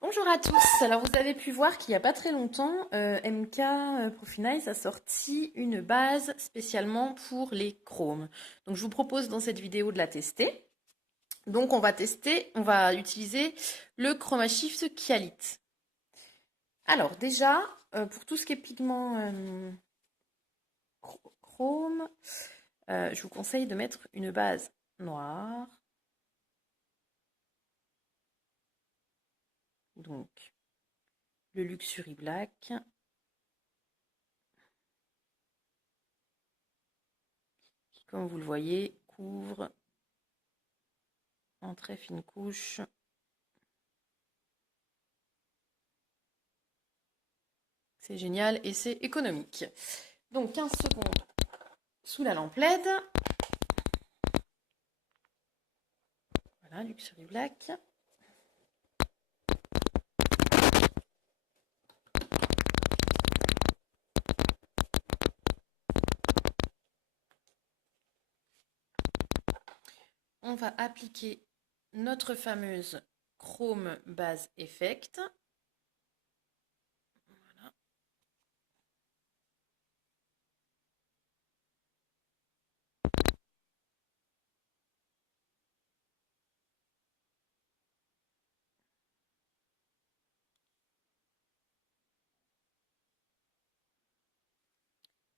Bonjour à tous, alors vous avez pu voir qu'il n'y a pas très longtemps, MK Profinize a sorti une base spécialement pour les chromes. Donc je vous propose dans cette vidéo de la tester. Donc on va utiliser le Chroma Shift Kyalit. Alors déjà, pour tout ce qui est pigment chrome, je vous conseille de mettre une base noire. Donc le Luxury Black. Qui, comme vous le voyez, couvre en très fine couche c'est génial et c'est économique. Donc 15 secondes sous la lampe LED. Voilà, Luxury Black. On va appliquer notre fameuse Chrome Base Effect. Voilà.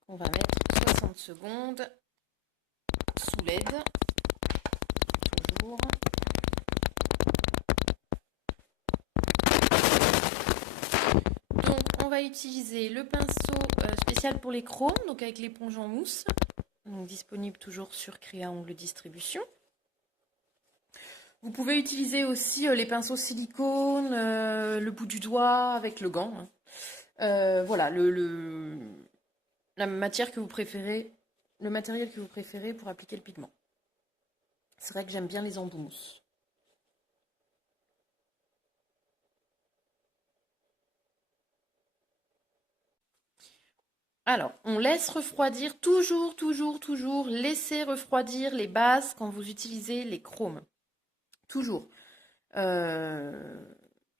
On va mettre 60 secondes sous LED. Toujours. Donc on va utiliser le pinceau spécial pour les chromes, donc avec l'éponge en mousse, donc disponible toujours sur Créa Ongles Distribution. Vous pouvez utiliser aussi les pinceaux silicone, le bout du doigt avec le gant. Voilà, la matière que vous préférez, le matériel que vous préférez pour appliquer le pigment. C'est vrai que j'aime bien les embouts mousse. Alors, on laisse refroidir, toujours, laissez refroidir les bases quand vous utilisez les chromes. Toujours.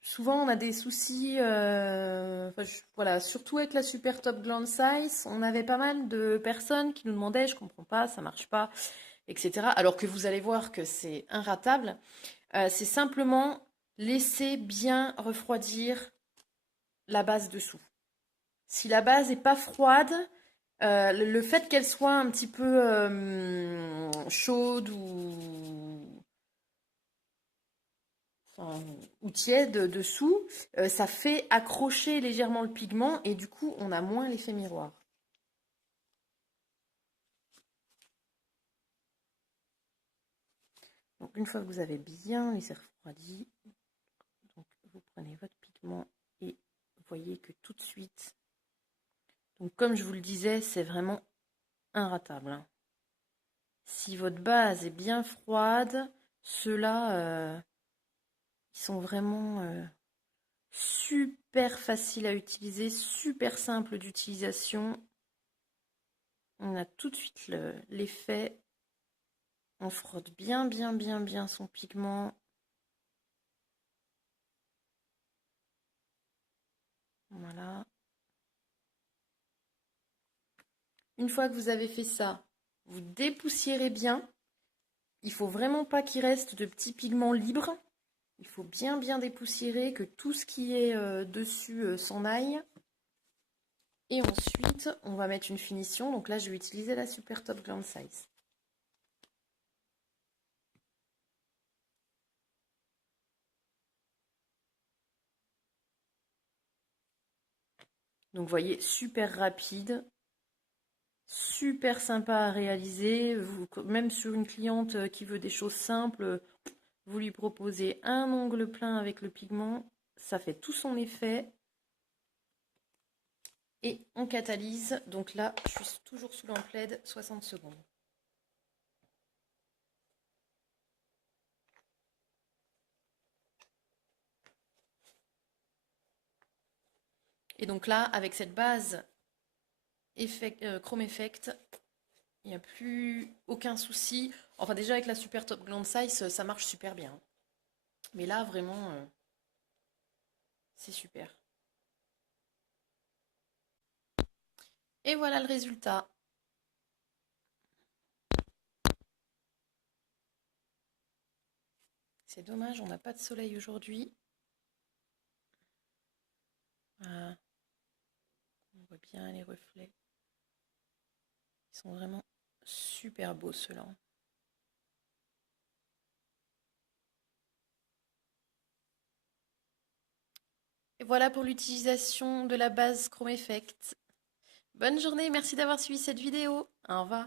Souvent, on a des soucis, voilà, surtout avec la Super Top Gland Size, on avait pas mal de personnes qui nous demandaient, je comprends pas, ça marche pas, etc. Alors que vous allez voir que c'est inratable. C'est simplement laisser bien refroidir la base dessous. Si la base n'est pas froide, le fait qu'elle soit un petit peu chaude ou tiède dessous, ça fait accrocher légèrement le pigment et du coup on a moins l'effet miroir. Donc une fois que vous avez bien laissé refroidi, donc vous prenez votre pigment et vous voyez que tout de suite, donc comme je vous le disais, c'est vraiment inratable. Si votre base est bien froide, ceux-là, ils sont vraiment super faciles à utiliser, super simples d'utilisation. On a tout de suite l'effet. On frotte bien son pigment. Voilà. Une fois que vous avez fait ça, vous dépoussiérez bien. Il ne faut vraiment pas qu'il reste de petits pigments libres. Il faut bien dépoussiérer, que tout ce qui est dessus s'en aille. Et ensuite, on va mettre une finition. Donc là, je vais utiliser la Super Top Gland Size. Donc vous voyez, super rapide, super sympa à réaliser. Même sur une cliente qui veut des choses simples, vous lui proposez un ongle plein avec le pigment. Ça fait tout son effet. Et on catalyse. Donc là, je suis toujours sous lampe LED, 60 secondes. Et donc là, avec cette base Chrome Effect, il n'y a plus aucun souci. Enfin déjà avec la Super Top Gland Size, ça marche super bien. Mais là, vraiment, c'est super. Et voilà le résultat. C'est dommage, on n'a pas de soleil aujourd'hui. Ah, on voit bien les reflets. Ils sont vraiment super beaux ceux-là. Et voilà pour l'utilisation de la base Chrome Effect. Bonne journée, merci d'avoir suivi cette vidéo. Au revoir.